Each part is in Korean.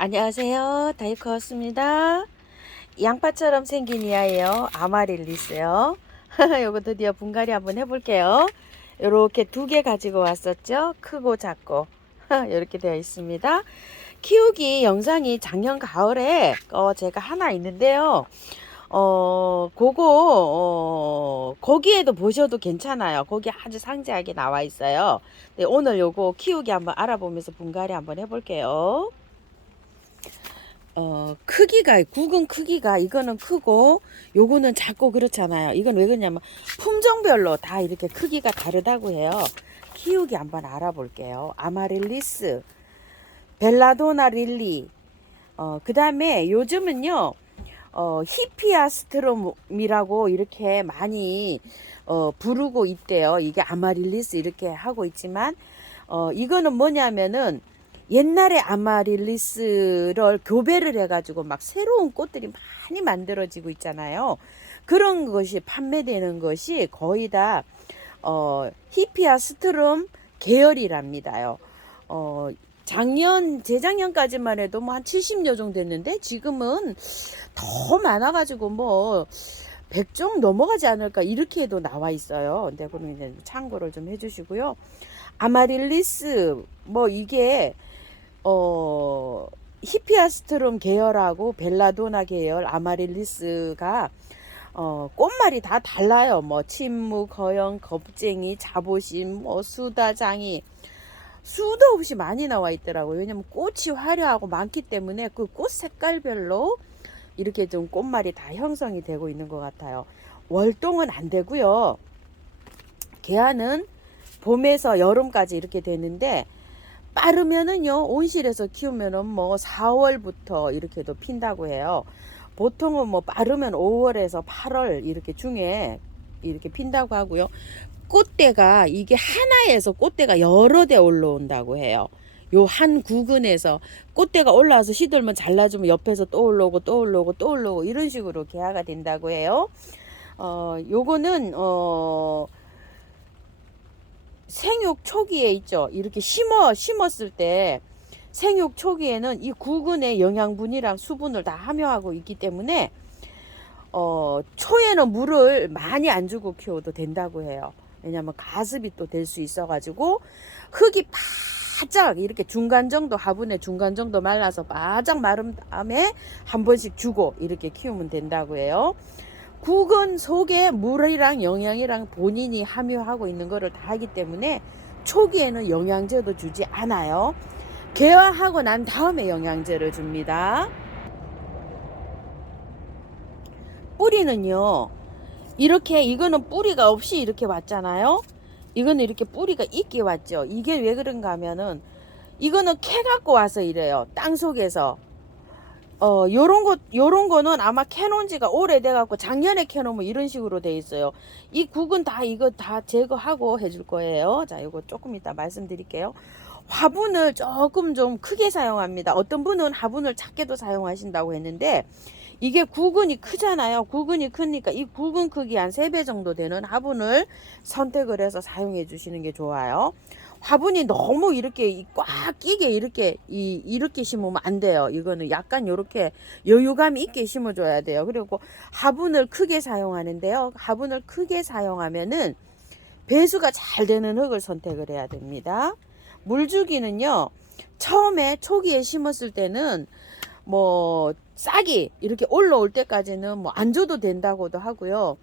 안녕하세요. 다이커였습니다. 양파처럼 생긴 이하예요. 아마릴리스요. 요거 드디어 분갈이 한번 해볼게요. 요렇게 두 개 가지고 왔었죠. 크고 작고 이렇게 되어 있습니다. 키우기 영상이 작년 가을에 제가 하나 있는데요. 거기에도 보셔도 괜찮아요. 거기 아주 상세하게 나와 있어요. 네, 오늘 요거 키우기 한번 알아보면서 분갈이 한번 해볼게요. 국은 크기가 이거는 크고 요거는 작고 그렇잖아요. 이건 왜 그러냐면 품종별로 다 이렇게 크기가 다르다고 해요. 키우기 한번 알아볼게요. 아마릴리스, 벨라도나 릴리, 그 다음에 요즘은요, 히피아스트롬이라고 이렇게 많이 부르고 있대요. 이게 아마릴리스 이렇게 하고 있지만 이거는 뭐냐면은 옛날에 아마릴리스를 교배를 해가지고 막 새로운 꽃들이 많이 만들어지고 있잖아요. 그런 것이 판매되는 것이 거의 다 히피아스트롬 계열이랍니다요. 재작년까지만 해도 뭐 한 70여 종 됐는데 지금은 더 많아가지고 뭐 100종 넘어가지 않을까 이렇게 해도 나와 있어요. 근데 그럼 이제 참고를 좀 해주시고요. 아마릴리스 뭐 이게 히피아스트롬 계열하고 벨라도나 계열 아마릴리스가 꽃말이 다 달라요. 뭐 침묵, 허영, 겁쟁이, 자보심, 뭐 수다장이 수도 없이 많이 나와 있더라고요. 왜냐면 꽃이 화려하고 많기 때문에 그 꽃 색깔별로 이렇게 좀 꽃말이 다 형성이 되고 있는 것 같아요. 월동은 안 되고요. 개화는 봄에서 여름까지 이렇게 되는데 빠르면은요, 온실에서 키우면은 뭐 4월부터 이렇게도 핀다고 해요. 보통은 뭐 빠르면 5월에서 8월 이렇게 중에 이렇게 핀다고 하고요. 꽃대가 이게 하나에서 꽃대가 여러 대 올라온다고 해요. 요 한 구근에서 꽃대가 올라와서 시들면 잘라주면 옆에서 또 올라오고 또 올라오고 또 올라오고 이런 식으로 개화가 된다고 해요. 요거는 생육 초기에 있죠. 이렇게 심었을 때 생육 초기에는 이 구근의 영양분이랑 수분을 다 함유하고 있기 때문에 초에는 물을 많이 안 주고 키워도 된다고 해요. 왜냐면 가습이 또 될 수 있어 가지고 흙이 바짝 이렇게 중간 정도 화분에 중간 정도 말라서 바짝 마른 다음에 한 번씩 주고 이렇게 키우면 된다고 해요. 국은 속에 물이랑 영양이랑 본인이 함유하고 있는 거를 다 하기 때문에 초기에는 영양제도 주지 않아요. 개화하고 난 다음에 영양제를 줍니다. 뿌리는요, 이렇게 이거는 뿌리가 없이 이렇게 왔잖아요. 이거는 이렇게 뿌리가 있게 왔죠. 이게 왜 그런가 하면은 이거는 캐 갖고 와서 이래요. 땅 속에서. 요런 거는 아마 캐놓은 지가 오래돼 갖고 작년에 캐놓으면 이런 식으로 돼 있어요. 이 국은 다 이거 다 제거하고 해줄 거예요. 자, 이거 조금 이따 말씀드릴게요. 화분을 조금 좀 크게 사용합니다. 어떤 분은 화분을 작게도 사용하신다고 했는데 이게 구근이 크잖아요. 구근이 크니까 이 구근 크기 한 3배 정도 되는 화분을 선택을 해서 사용해 주시는 게 좋아요. 화분이 너무 이렇게 꽉 끼게 이렇게 심으면 안 돼요. 이거는 약간 이렇게 여유감 있게 심어줘야 돼요. 그리고 화분을 크게 사용하는데요. 화분을 크게 사용하면은 배수가 잘 되는 흙을 선택을 해야 됩니다. 물주기는요. 처음에 초기에 심었을 때는 뭐 싹이 이렇게 올라올 때까지는 뭐 안 줘도 된다고도 하고요.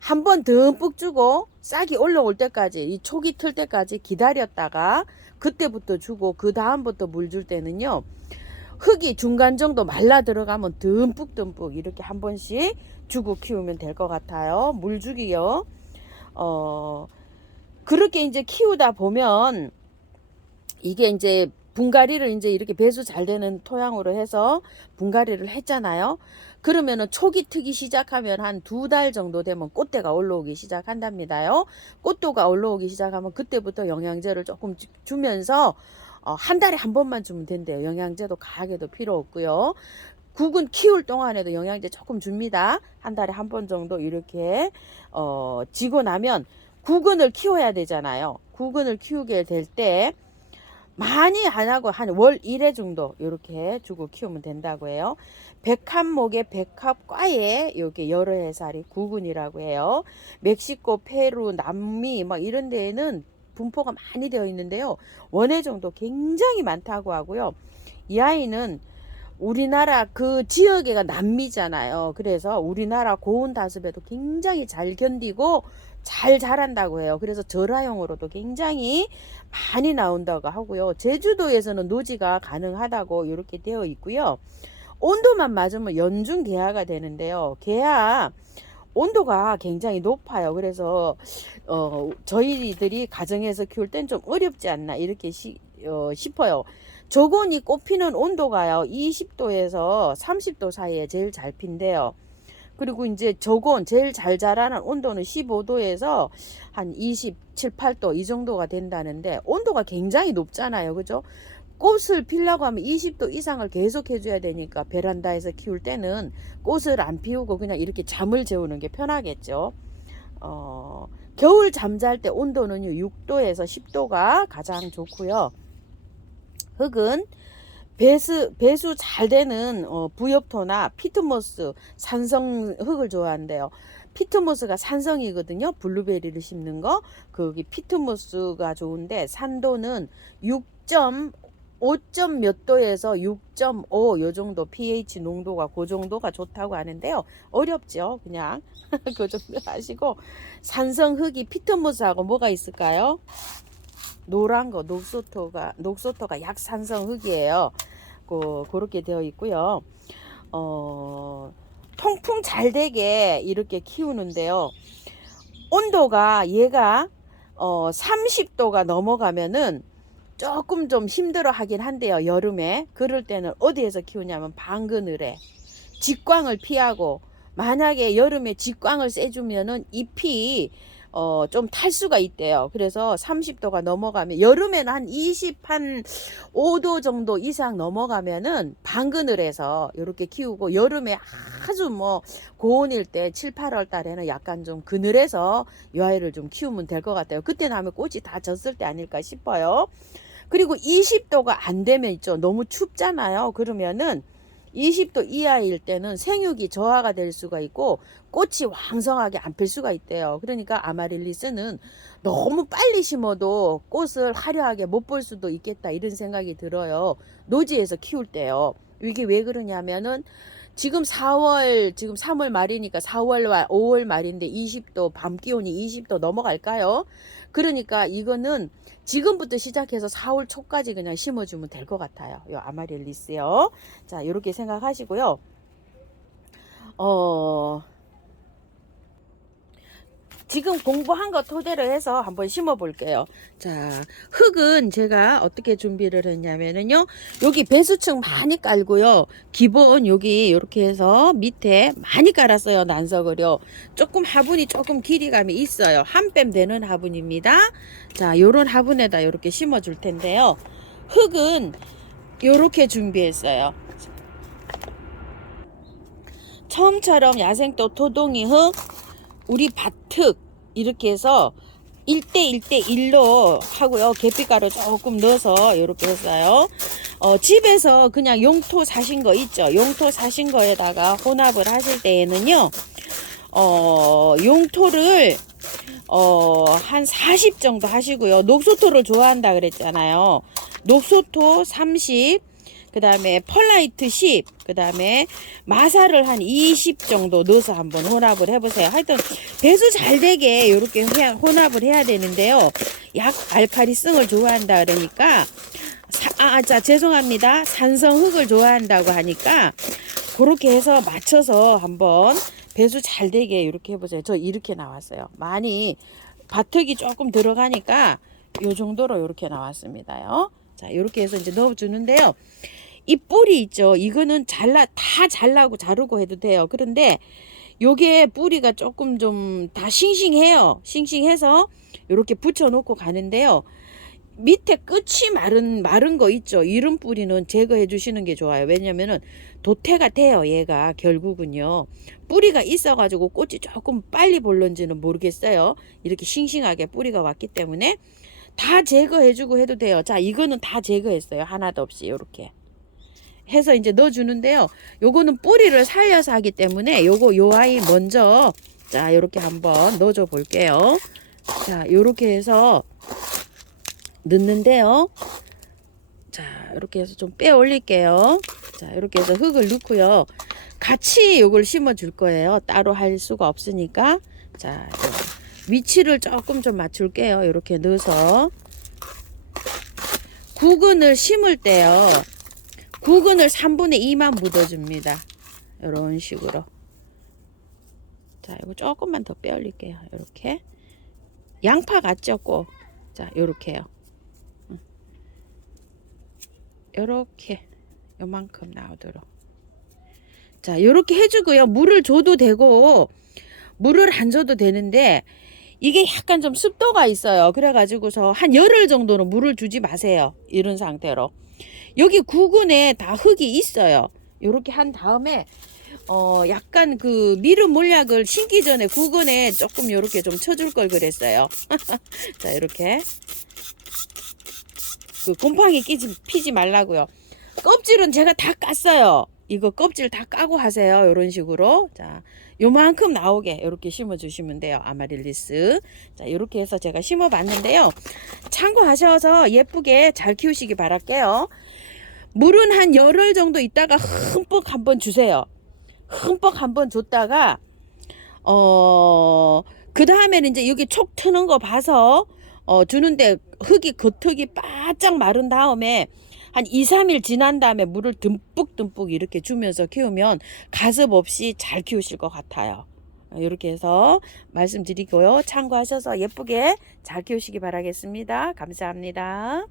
한번 듬뿍 주고 싹이 올라올 때까지 이 초기 틀 때까지 기다렸다가 그때부터 주고 그 다음부터 물 줄 때는요. 흙이 중간 정도 말라 들어가면 듬뿍 이렇게 한 번씩 주고 키우면 될 것 같아요. 물 주기요. 그렇게 이제 키우다 보면 이게 이제 분갈이를 이제 이렇게 배수 잘 되는 토양으로 해서 분갈이를 했잖아요. 그러면은 초기 트기 시작하면 한 2달 정도 되면 꽃대가 올라오기 시작한답니다요. 꽃도가 올라오기 시작하면 그때부터 영양제를 조금 주면서 한 달에 한 번만 주면 된대요. 영양제도 과하게도 필요 없고요. 국은 키울 동안에도 영양제 조금 줍니다. 한 달에 한 번 정도 이렇게 지고 나면 국은을 키워야 되잖아요. 국은을 키우게 될때 많이 안 하고 한 월 1회 정도 이렇게 주고 키우면 된다고 해요. 백합목의 백합과에 여기 여러 해살이 구근이라고 해요. 멕시코, 페루, 남미 막 이런 데에는 분포가 많이 되어 있는데요. 원해종도 굉장히 많다고 하고요. 이 아이는 우리나라 그 지역에가 남미잖아요. 그래서 우리나라 고온 다습에도 굉장히 잘 견디고 잘 자란다고 해요. 그래서 절화용으로도 굉장히 많이 나온다고 하고요. 제주도에서는 노지가 가능하다고 이렇게 되어 있고요. 온도만 맞으면 연중 개화가 되는데요. 개화 온도가 굉장히 높아요. 그래서 저희들이 가정에서 키울 땐 좀 어렵지 않나 이렇게 싶어요. 저곤이 꽃피는 온도가요 20도에서 30도 사이에 제일 잘 핀대요. 그리고 이제 저곤 제일 잘 자라는 온도는 15도에서 한 27, 8도 이 정도가 된다는데 온도가 굉장히 높잖아요. 그죠? 꽃을 피려고 하면 20도 이상을 계속 해줘야 되니까 베란다에서 키울 때는 꽃을 안 피우고 그냥 이렇게 잠을 재우는 게 편하겠죠. 겨울 잠잘 때 온도는 6도에서 10도가 가장 좋고요. 흙은 배수 잘 되는 부엽토나 피트모스 산성 흙을 좋아한대요. 피트모스가 산성이거든요. 블루베리를 심는 거 거기 피트모스가 좋은데 산도는 5점 몇 도에서 6.5 요 정도 pH 농도가 그 정도가 좋다고 하는데요. 어렵죠. 그냥 그 정도 하시고 산성 흙이 피트모스하고 뭐가 있을까요? 노란 거 녹소토가 약산성 흙이에요. 그렇게 되어 있고요. 통풍 잘 되게 이렇게 키우는데요. 온도가 얘가 30도가 넘어가면은 조금 좀 힘들어 하긴 한데요. 여름에 그럴 때는 어디에서 키우냐면 방그늘에 직광을 피하고 만약에 여름에 직광을 쐬주면은 잎이 좀 탈 수가 있대요. 그래서 30도가 넘어가면 여름에는 한 25도 정도 이상 넘어가면은 방그늘에서 이렇게 키우고 여름에 아주 뭐 고온일 때 7, 8월 달에는 약간 좀 그늘에서 이 아이를 좀 키우면 될 것 같아요. 그때는 하면 꽃이 다 졌을 때 아닐까 싶어요. 그리고 20도가 안 되면 있죠. 너무 춥잖아요. 그러면은 20도 이하일 때는 생육이 저하가 될 수가 있고 꽃이 왕성하게 안 필 수가 있대요. 그러니까 아마릴리스는 너무 빨리 심어도 꽃을 화려하게 못 볼 수도 있겠다 이런 생각이 들어요. 노지에서 키울 때요. 이게 왜 그러냐면은 지금 3월 말이니까 4월 말 5월 말인데 20도 밤 기온이 20도 넘어갈까요? 그러니까 이거는 지금부터 시작해서 4월 초까지 그냥 심어주면 될 것 같아요. 요 아마릴리스요. 자, 이렇게 생각하시고요. 지금 공부한 거 토대로 해서 한번 심어 볼게요. 자, 흙은 제가 어떻게 준비를 했냐면은요. 여기 배수층 많이 깔고요. 기본 여기 이렇게 해서 밑에 많이 깔았어요. 난석을요. 조금 화분이 조금 길이감이 있어요. 한 뼘 되는 화분입니다. 자, 요런 화분에다 이렇게 심어 줄 텐데요. 흙은 요렇게 준비했어요. 처음처럼 야생토 토동이 흙 우리 밭흙 이렇게 해서 1대1대1로 하고요. 계피가루 조금 넣어서 이렇게 했어요. 집에서 그냥 용토 사신 거 있죠. 용토 사신 거에다가 혼합을 하실 때에는요. 용토를 한 40 정도 하시고요. 녹소토를 좋아한다 그랬잖아요. 녹소토 30, 그 다음에 펄라이트 10, 그 다음에 마사를 한 20 정도 넣어서 한번 혼합을 해보세요. 하여튼 배수 잘 되게 이렇게 혼합을 해야 되는데요. 약 알칼리성을 좋아한다 그러니까 죄송합니다. 산성흙을 좋아한다고 하니까 그렇게 해서 맞춰서 한번 배수 잘 되게 이렇게 해보세요. 저 이렇게 나왔어요. 많이 밭흙이 조금 들어가니까 요 정도로 이렇게 나왔습니다요. 자, 이렇게 해서 이제 넣어주는데요. 이 뿌리 있죠. 이거는 다 잘라고 자르고 해도 돼요. 그런데 요게 뿌리가 조금 좀 다 싱싱해요. 싱싱해서 이렇게 붙여놓고 가는데요. 밑에 끝이 마른 거 있죠. 이런 뿌리는 제거해 주시는 게 좋아요. 왜냐면은 도태가 돼요. 얘가 결국은요. 뿌리가 있어가지고 꽃이 조금 빨리 볼런지는 모르겠어요. 이렇게 싱싱하게 뿌리가 왔기 때문에 다 제거해주고 해도 돼요. 자, 이거는 다 제거했어요. 하나도 없이 이렇게 해서 이제 넣어주는데요. 요거는 뿌리를 살려서 하기 때문에 요 아이 먼저 자 요렇게 한번 넣어줘 볼게요. 자 요렇게 해서 넣는데요. 자 이렇게 해서 좀 빼 올릴게요. 자 이렇게 해서 흙을 넣고요. 같이 요걸 심어 줄 거예요. 따로 할 수가 없으니까. 자 위치를 조금 좀 맞출게요. 이렇게 넣어서 구근을 심을 때요. 구근을 3분의 2만 묻어줍니다. 이런 식으로. 자, 이거 조금만 더 빼 올릴게요. 이렇게. 양파 같죠, 꼭. 자, 요렇게요. 요렇게. 요만큼 나오도록. 자, 요렇게 해주고요. 물을 줘도 되고, 물을 안 줘도 되는데, 이게 약간 좀 습도가 있어요. 그래가지고서 한 열흘 정도는 물을 주지 마세요. 이런 상태로. 여기 구근에 다 흙이 있어요. 요렇게 한 다음에 약간 그 미름 몰약을 심기 전에 구근에 조금 요렇게 좀 쳐줄 걸 그랬어요. 자 이렇게 그 곰팡이 피지 말라고요. 껍질은 제가 다 깠어요. 이거 껍질 다 까고 하세요. 요런 식으로. 자 요만큼 나오게 이렇게 심어 주시면 돼요. 아마릴리스. 자 이렇게 해서 제가 심어 봤는데요. 참고하셔서 예쁘게 잘 키우시기 바랄게요. 물은 한 열흘 정도 있다가 흠뻑 한번 주세요. 흠뻑 한번 줬다가 그 다음에는 이제 여기 촉 트는 거 봐서 주는데 겉흙이 바짝 마른 다음에 한 2, 3일 지난 다음에 물을 듬뿍 이렇게 주면서 키우면 가습 없이 잘 키우실 것 같아요. 이렇게 해서 말씀드리고요. 참고하셔서 예쁘게 잘 키우시기 바라겠습니다. 감사합니다.